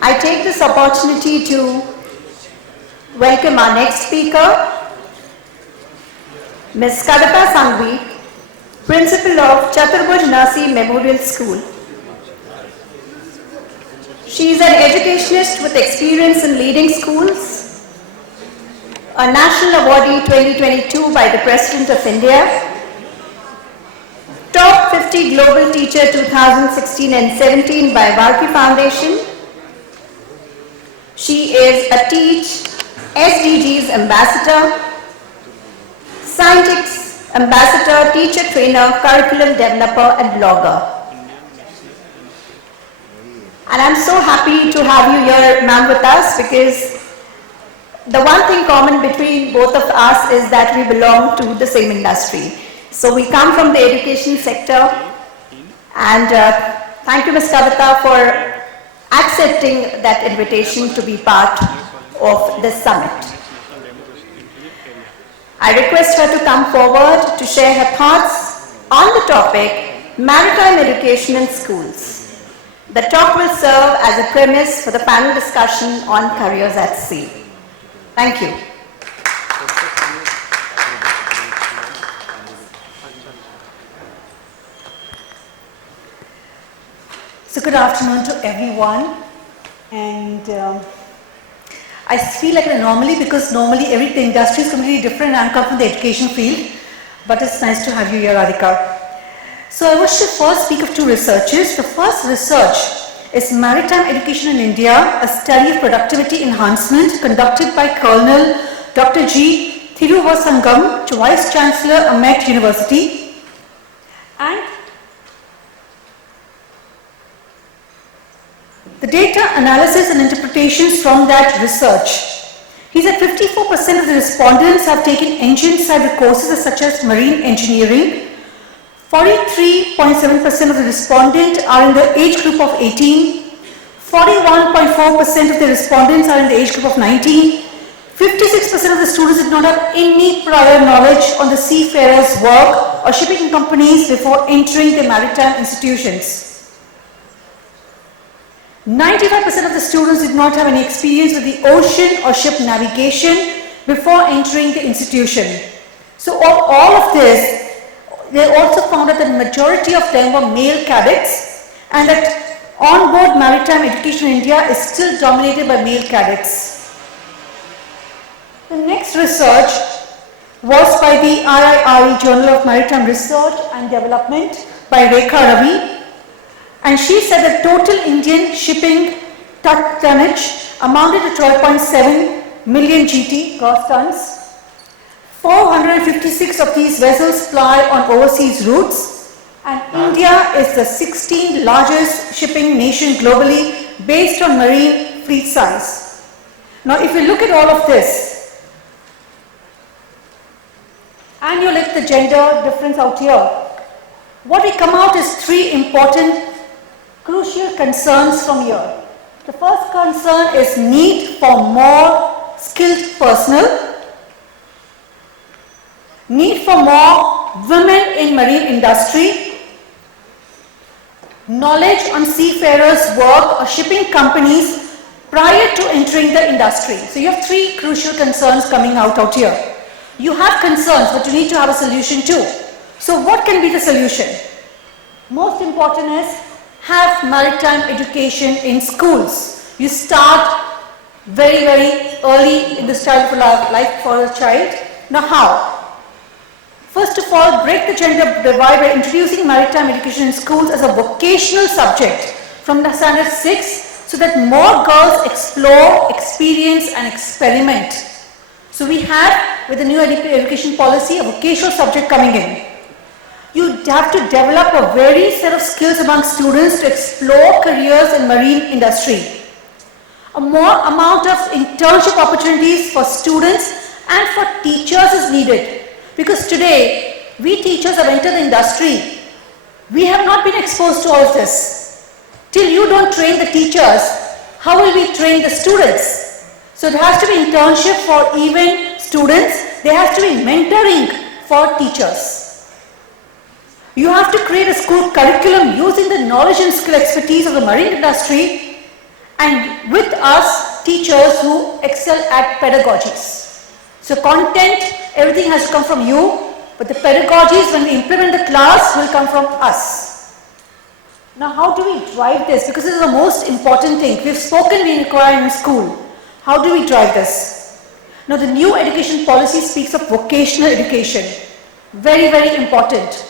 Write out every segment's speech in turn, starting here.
I take this opportunity to welcome our next speaker, Ms. Kavita Sangvi, Principal of Chaturbhuj Nasi Memorial School. She is an educationist with experience in leading schools, a National Awardee 2022 by the President of India, Top 50 Global Teacher 2016 and 17 by Varkey Foundation. She is a Teach SDGs Ambassador, Scientix Ambassador, Teacher Trainer, Curriculum Developer and Blogger. And I'm so happy to have you here, ma'am, with us, because the one thing common between both of us is that we belong to the same industry. So we come from the education sector, and thank you, Ms. Kavita, for accepting that invitation to be part of this summit. I request her to come forward to share her thoughts on the topic, Maritime Education in Schools. The talk will serve as a premise for the panel discussion on careers at sea. Thank you. So good afternoon to everyone, and I feel like an anomaly because normally every industry is completely different and I come from the education field, but it's nice to have you here, Radhika. So I wish to first speak of two researches. The first research is Maritime Education in India, a study of productivity enhancement conducted by Colonel Dr. G. Thiruvasangam, Vice Chancellor, Met University, and the data analysis and interpretations from that research. He said 54% of the respondents have taken engine-side courses such as marine engineering. 43.7% of the respondents are in the age group of 18. 41.4% of the respondents are in the age group of 19. 56% of the students did not have any prior knowledge on the seafarers' work or shipping companies before entering the maritime institutions. 95% of the students did not have any experience with the ocean or ship navigation before entering the institution. So of all of this, they also found that the majority of them were male cadets, and that on-board maritime education in India is still dominated by male cadets. The next research was by the RIRE Journal of Maritime Research and Development by Rekha Ravi. And she said that total Indian shipping tonnage amounted to 12.7 million GT, gross tons. 456 of these vessels ply on overseas routes, and India is the 16th largest shipping nation globally based on marine fleet size. Now, if you look at all of this, and you look at the gender difference out here, what we come out is three important crucial concerns from here. The first concern is need for more skilled personnel, need for more women in marine industry, knowledge on seafarers' work or shipping companies prior to entering the industry. So you have three crucial concerns coming out here. You have concerns, but you need to have a solution too. So what can be the solution? Most important is have maritime education in schools. You start very, very early in the start of life for a child. Now how? First of all, break the gender divide by introducing maritime education in schools as a vocational subject from the standard 6, so that more girls explore, experience and experiment. So we have, with the new education policy, a vocational subject coming in. You have to develop a varied set of skills among students to explore careers in marine industry. A more amount of internship opportunities for students and for teachers is needed, because today we teachers have entered the industry. We have not been exposed to all of this. Till you don't train the teachers, how will we train the students? So there has to be internship for even students. There has to be mentoring for teachers. You have to create a school curriculum using the knowledge and skill expertise of the marine industry, and with us, teachers who excel at pedagogies. So content, everything has to come from you, but the pedagogies, when we implement the class, will come from us. Now, how do we drive this? Because this is the most important thing. We've spoken, we require in school. How do we drive this? Now, the new education policy speaks of vocational education. Very, very important.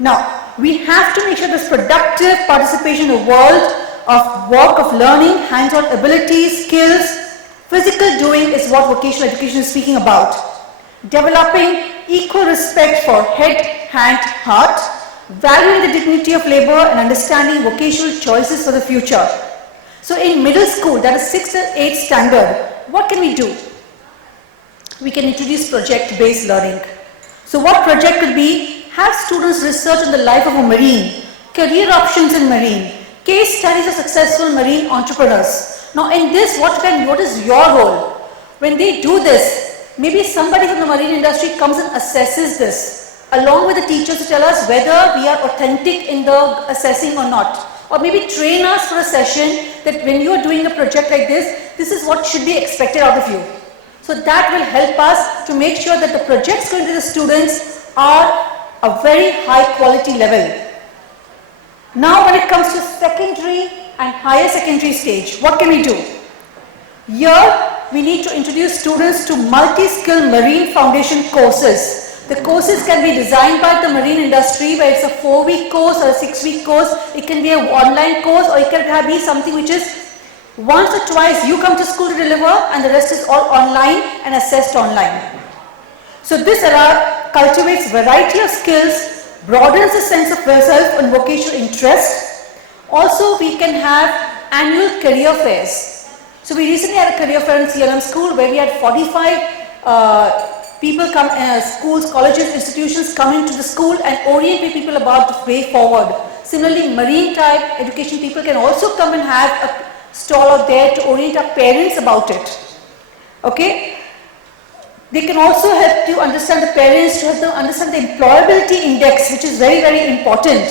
Now, we have to make sure there's productive participation in the world of work, of learning, hands-on abilities, skills. Physical doing is what vocational education is speaking about. Developing equal respect for head, hand, heart, valuing the dignity of labor and understanding vocational choices for the future. So in middle school, that is 6th and 8th standard, what can we do? We can introduce project-based learning. So what project could be? Have students research on the life of a marine, career options in marine, case studies of successful marine entrepreneurs. Now in this, what is your role? When they do this, maybe somebody from the marine industry comes and assesses this, along with the teachers to tell us whether we are authentic in the assessing or not. Or maybe train us for a session that when you are doing a project like this is what should be expected out of you. So that will help us to make sure that the projects going to the students are a very high quality level. Now when it comes to secondary and higher secondary stage, what can we do? Here we need to introduce students to multi-skill marine foundation courses. The courses can be designed by the marine industry, where it's a 4-week course or a 6-week course. It can be an online course, or it can be something which is once or twice you come to school to deliver and the rest is all online and assessed online. So this cultivates variety of skills, broadens the sense of self and vocational interest. Also, we can have annual career fairs. So we recently had a career fair in CLM school where we had 45 people come, schools, colleges, institutions come into the school and orientate people about the way forward. Similarly, marine type education people can also come and have a stall out there to orient our parents about it. Okay? They can also help to understand the parents, to help them understand the employability index, which is very, very important.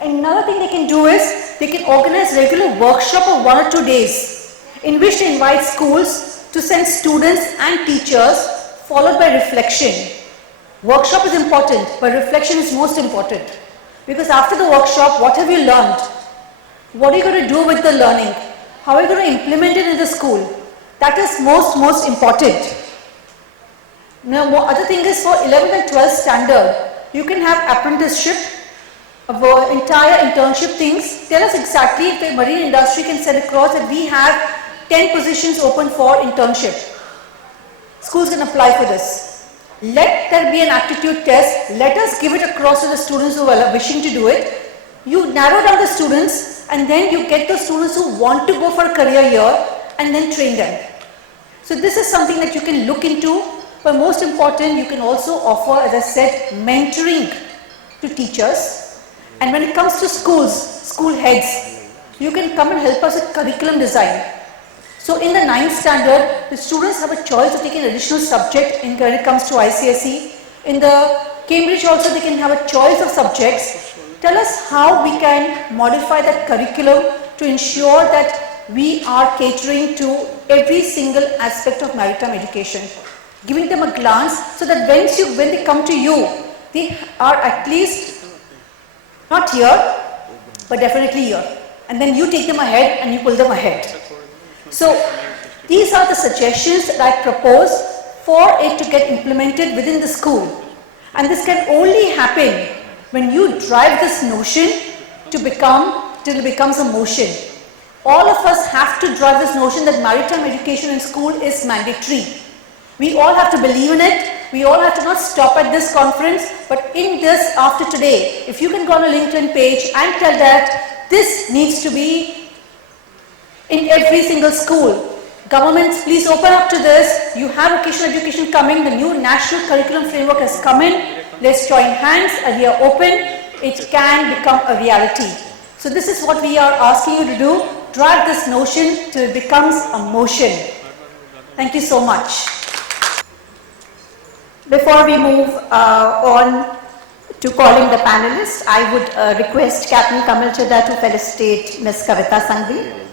And another thing they can do is, they can organize regular workshop of 1 or 2 days, in which they invite schools to send students and teachers, followed by reflection. Workshop is important, but reflection is most important. Because after the workshop, what have you learned? What are you going to do with the learning? How are you going to implement it in the school? That is most important. Now, other thing is for 11th and 12th standard, you can have apprenticeship, entire internship things. Tell us exactly if the marine industry can send across that we have 10 positions open for internship. Schools can apply for this. Let there be an aptitude test. Let us give it across to the students who are wishing to do it. You narrow down the students and then you get the students who want to go for a career year and then train them. So this is something that you can look into. But most important, you can also offer, as I said, mentoring to teachers. And when it comes to schools, school heads, you can come and help us with curriculum design. So in the 9th standard, the students have a choice of taking an additional subject when it comes to ICSE. In the Cambridge also, they can have a choice of subjects. Tell us how we can modify that curriculum to ensure that we are catering to every single aspect of maritime education. Giving them a glance so that when they come to you, they are at least not here, but definitely here. And then you take them ahead and you pull them ahead. So these are the suggestions that I propose for it to get implemented within the school. And this can only happen when you drive this notion till it becomes a motion. All of us have to drive this notion that maritime education in school is mandatory. We all have to believe in it. We all have to not stop at this conference, but in this, after today, if you can go on a LinkedIn page and tell that this needs to be in every single school. Governments, please open up to this. You have vocational education coming. The new national curriculum framework has come in. Let's join hands and we are open. It can become a reality. So this is what we are asking you to do. Drive this notion till it becomes a motion. Thank you so much. Before we move on to calling the panelists, I would request Captain Kamal Chadha to felicitate Ms. Kavita Sanghvi.